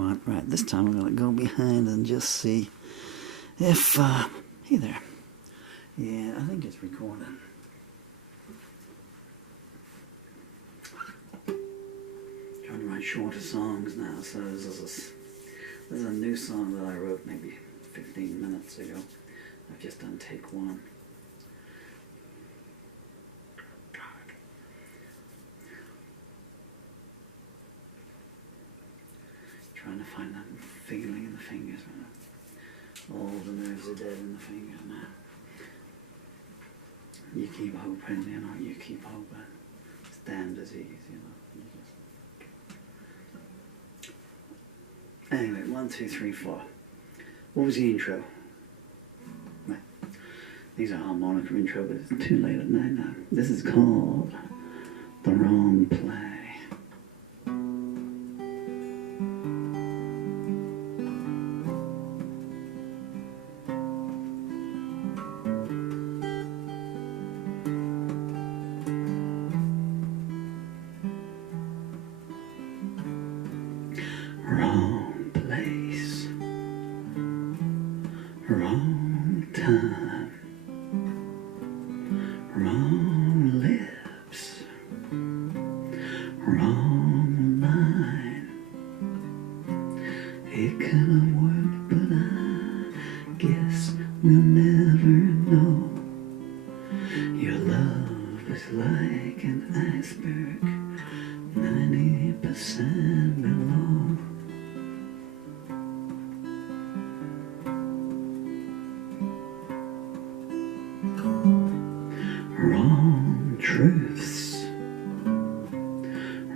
one. Right, this time I'm going to go behind and just see if... hey there. Yeah, I think it's recording. Trying to write shorter songs now, so this is a new song that I wrote maybe 15 minutes ago. I've just done take one. Trying to find that feeling in the fingers. All the nerves are dead in the fingers now. You keep hoping, you know, you keep hoping. It's damn disease, you know. Anyway, 1, 2, 3, 4. What was the intro? Right. These are harmonica intro, but it's too late at night now. This is called The Wrong Play. Wrong place, wrong time, wrong lips, wrong line. It could have worked, but I guess we'll never know. Your love is like an iceberg, 90% below. Wrong truths,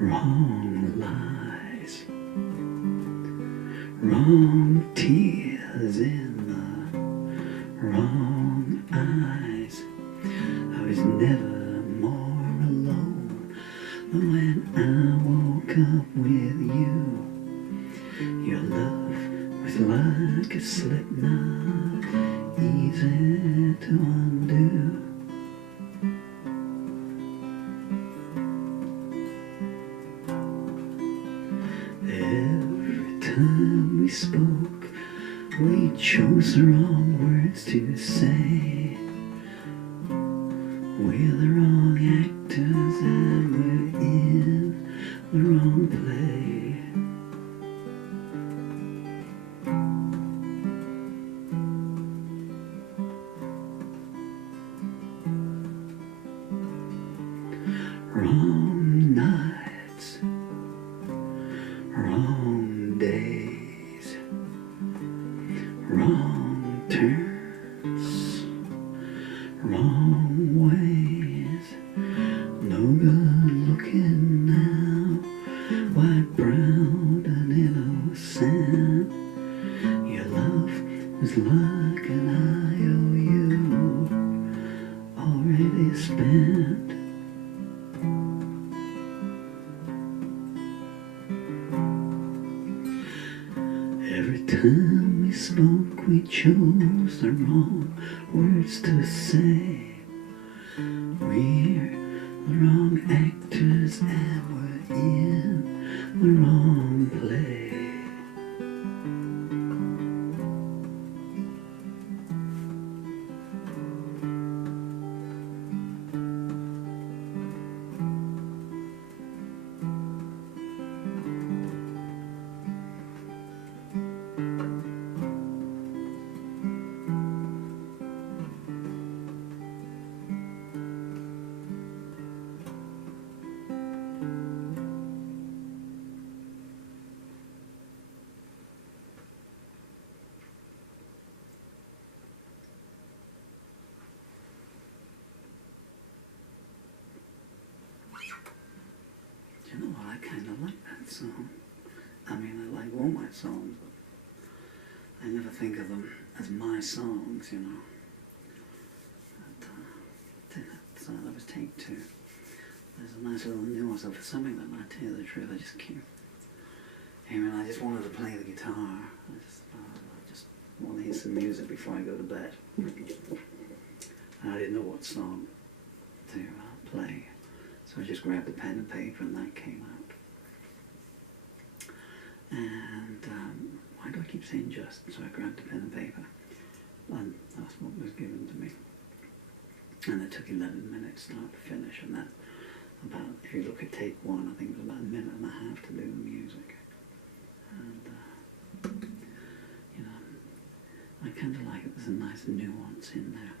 wrong lies, wrong tears in the wrong eyes. I was never more alone than when I woke up with you. Your love was like a slip knot, easy to undo. Every time we spoke, we chose the wrong words to say. We're the wrong actors and we're in the wrong play. Wrong nights, wrong days, wrong turns, wrong ways. No good looking now, white, brown and innocent. Your love was like an IOU already spent. Every time we spoke, we chose the wrong words to say. We're the wrong actors and we're in the wrong play. You know what, I kind of like that song. I mean, I like all my songs, but I never think of them as my songs, you know. But, that was take two. There's a nice little nuance of something that, I tell you the truth, I just keep hearing. I just wanted to play the guitar. I just want to hear some music before I go to bed. And I didn't know what song to play. So I just grabbed a pen and paper and that came out. And keep saying just, so I grabbed a pen and paper, and that's what was given to me. And it took 11 minutes start to finish, and that about, if you look at take one, I think it was about a minute and a half to do the music. And, you know, I kind of like it, there's a nice nuance in there.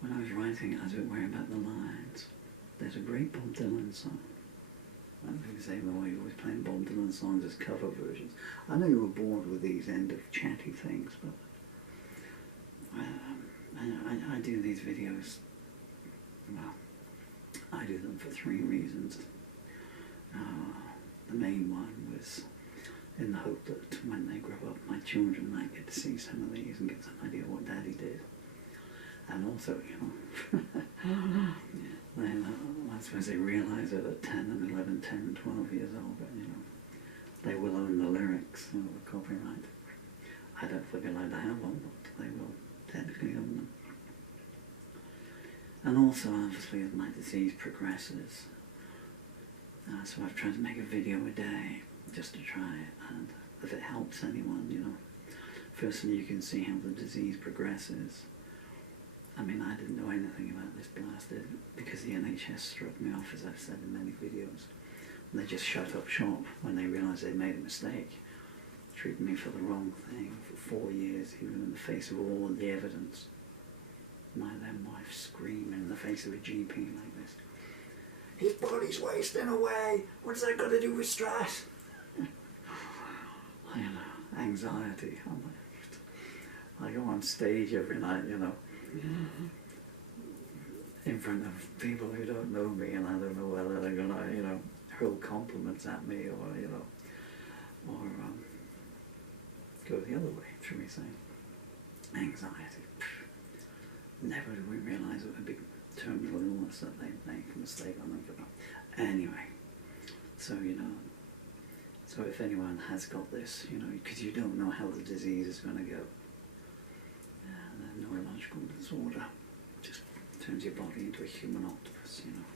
When I was writing it, I was a bit worried about the lines. There's a great Bob Dylan song. I don't think the same way you're always playing Bob Dylan songs as cover versions. I know you were bored with these end of chatty things, but I do these videos, well, I do them for 3 reasons. The main one was in the hope that when they grow up, my children might get to see some of these and get some idea what Daddy did. And also, you know, then I suppose they realise it at 10 and 11, 10 and 12 years old, but, you know, they will own the lyrics or the copyright. I don't think they're allowed to have one, but they will technically own them. And also, obviously, as my disease progresses, so I've tried to make a video a day just to try it, and if it helps anyone, you know, firstly you can see how the disease progresses. I mean, I didn't know anything about this blasted because the NHS struck me off, as I've said in many videos. And they just shut up shop when they realised they'd made a mistake, treating me for the wrong thing for 4 years, even in the face of all the evidence. My then wife screaming in the face of a GP like this. His body's wasting away. What's that got to do with stress? You know, anxiety. I go on stage every night, you know, in front of people who don't know me, and I don't know whether they're gonna, you know, hurl compliments at me or, you know, or go the other way through me saying anxiety. Never did we realise it would be terminal illness that they make a mistake on them for that. Anyway, so, you know, so if anyone has got this, you know, because you don't know how the disease is going to go. The neurological disorder just turns your body into a human octopus, you know.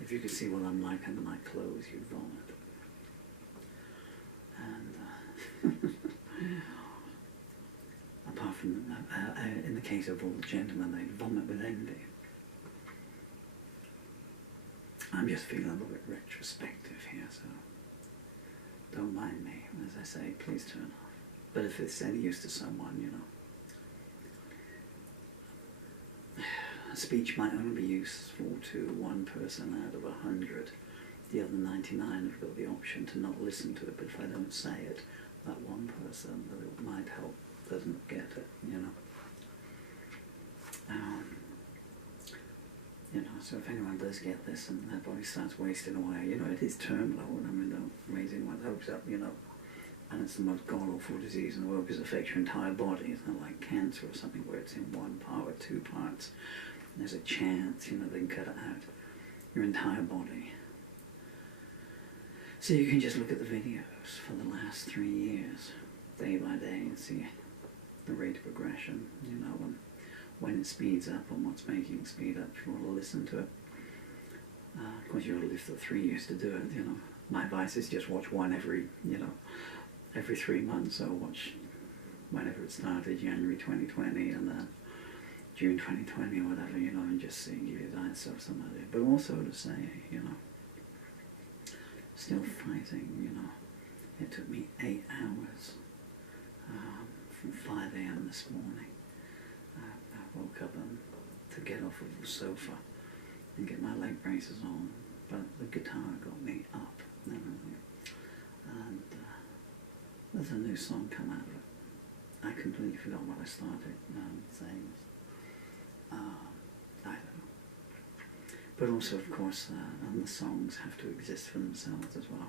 If you could see what I'm like under my clothes, you'd vomit. And apart from, in the case of all the gentlemen, they'd vomit with envy. I'm just feeling a little bit retrospective here, so don't mind me. As I say, please turn off. But if it's any use to someone, you know, speech might only be useful to one person out of 100. The other 99 have got the option to not listen to it, but if I don't say it, that one person that it might help doesn't get it, you know. You know, so if anyone does get this and their body starts wasting away, you know, it is terminal, and I mean, don't raising one's hopes up, you know. And it's the most god-awful disease in the world because it affects your entire body. It's not like cancer or something where it's in one part or 2 parts. There's a chance, you know, they can cut it out. Your entire body. So you can just look at the videos for the last 3 years, day by day, and see the rate of progression, you know, and when it speeds up and what's making it speed up, if you want to listen to it. Of course, you've got to live for 3 years to do it, you know. My advice is just watch one every, you know, every 3 months, so watch whenever it started, January 2020, and then June 2020 or whatever, you know, and just see, give your yourself some idea. But also to say, you know, still fighting, you know. It took me 8 hours from 5 a.m. this morning. I woke up and to get off of the sofa and get my leg braces on, but the guitar got me up and everything. And there's a new song come out of it. I completely forgot what I started saying. I don't know. But also, of course, and the songs have to exist for themselves as well.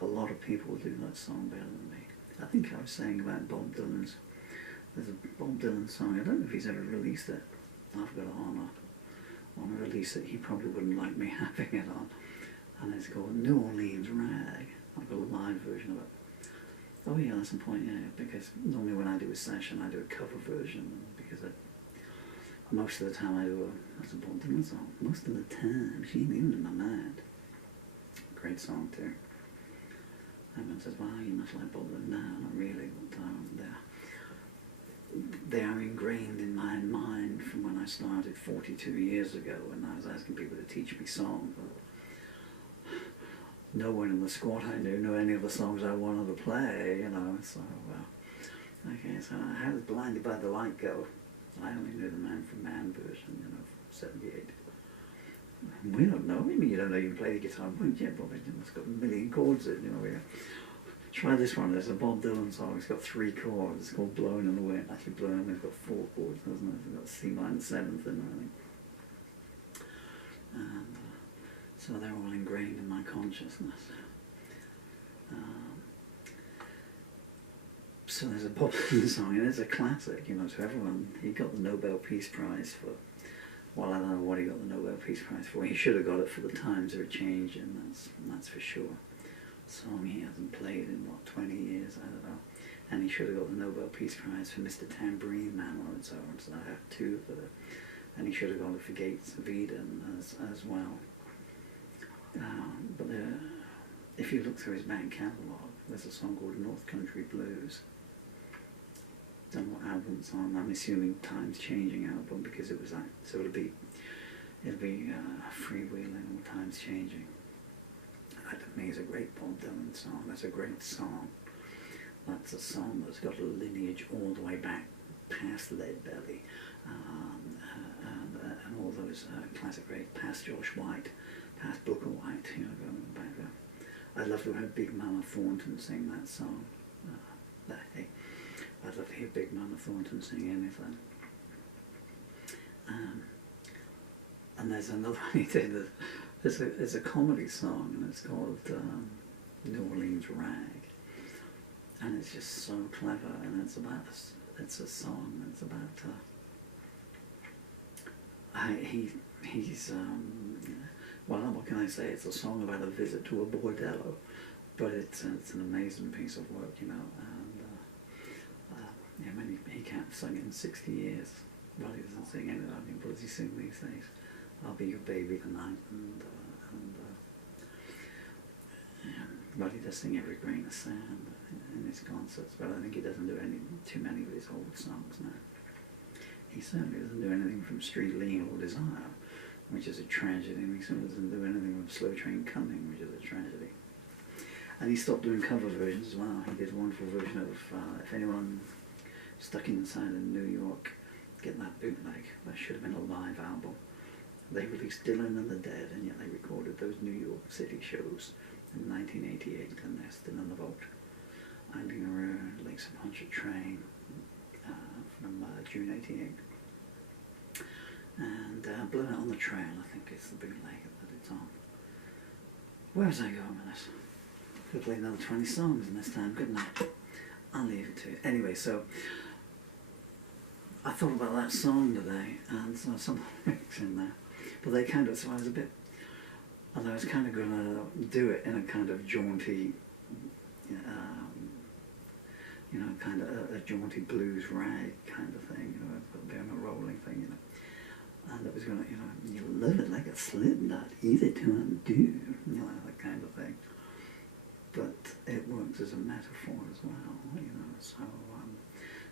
A lot of people will do that song better than me. I think I was saying about Bob Dylan's. There's a Bob Dylan song, I don't know if he's ever released it. I've got it on a release that he probably wouldn't like me having it on. And it's called New Orleans Rag. I've got a live version of it. Oh yeah, that's the point, yeah, because normally when I do a session, I do a cover version, because most of the time I do that's a Bob Dylan song. Most of the time, she ain't even in my mind. Great song too. Everyone says, well, you must like Bob Dylan. No, not really. They are ingrained in my mind from when I started 42 years ago when I was asking people to teach me songs. No one in the squad I knew any of the songs I wanted to play, you know, so, okay, so how does Blinded by the Light go? I only knew the Man from Man version, you know, from 78. We don't know. I mean, you don't know you can play the guitar. Well, yeah, Bob, it's got a million chords in, you know. Yeah. Try this one. There's a Bob Dylan song. It's got 3 chords. It's called Blowing in the Wind. Actually, Blowing in the Wind's got 4 chords, doesn't it? It's got C minor 7th in it, I think. And so they're all ingrained in my consciousness. So there's a Bob Dylan song, and it's a classic, you know, to everyone. He got the Nobel Peace Prize for, well, I don't know what he got the Nobel Peace Prize for. He should have got it for the times they're changing, that's for sure. Song he hasn't played in, what, 20 years, I don't know. And he should have got the Nobel Peace Prize for Mr. Tambourine Man on its own, so I have 2 for it. And he should have got it for Gates of Eden as well. But if you look through his back catalogue, there's a song called North Country Blues. Don't know what album it's on. I'm assuming Time's Changing album because it was that. So it'll be freewheeling or Time's Changing. That to me is a great Bob Dylan song. That's a great song. That's a song that's got a lineage all the way back past Lead Belly and all those classic greats, past Josh White, past Booker White, you know, going back there. I'd love to have Big Mama Thornton sing that song. Hey, I'd love to hear Big Mama Thornton sing anything. And there's another one he did. It's a comedy song, and it's called New Orleans Rag. And it's just so clever, and it's a song, it's about, well, what can I say, it's a song about a visit to a bordello, but it's an amazing piece of work, you know, and yeah, I mean, he can't sing in 60 years. Well, he doesn't sing anything. I mean, what does he sing these days? I'll Be Your Baby Tonight, well, he does sing Every Grain of Sand in his concerts, but I think he doesn't do too many of his old songs now. He certainly doesn't do anything from Street Lean or Desire, which is a tragedy, and he certainly doesn't do anything from Slow Train Coming, which is a tragedy. And he stopped doing cover versions as well. He did a wonderful version of If Anyone Stuck Inside in New York, get that bootleg. That should have been a live album. They released Dylan and the Dead, and yet they recorded those New York City shows in 1988, and they're still in the vault. Eileen Around, Lakes of Pontchartrain, from June 88. And Blown Out on the Trail, I think it's the bootleg that it's on. Where was I going with this? Could have played another 20 songs in this time, couldn't I? I'll leave it to you. Anyway, so I thought about that song today, and so some lyrics in there. But they kind of, so I was a bit, and I was kind of going to do it in a kind of jaunty, you know, kind of a jaunty blues rag kind of thing, you know, a bit of a rolling thing, you know. And it was going to, you know, you love it like a slip knot, easy to undo, you know, that kind of thing. But it works as a metaphor as well, you know,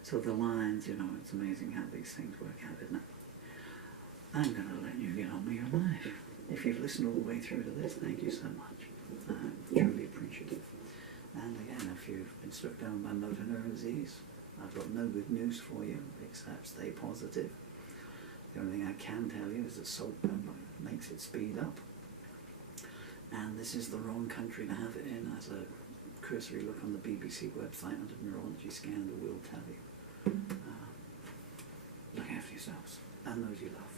so the lines, you know, it's amazing how these things work out, isn't it? I'm going to let you get on with your life. If you've listened all the way through to this, thank you so much. I'm truly appreciative. And again, if you've been struck down by motor neuron disease, I've got no good news for you, except stay positive. The only thing I can tell you is that salt pepper makes it speed up. And this is the wrong country to have it in, as a cursory look on the BBC website under Neurology Scandal will tell you. Look after yourselves, and those you love.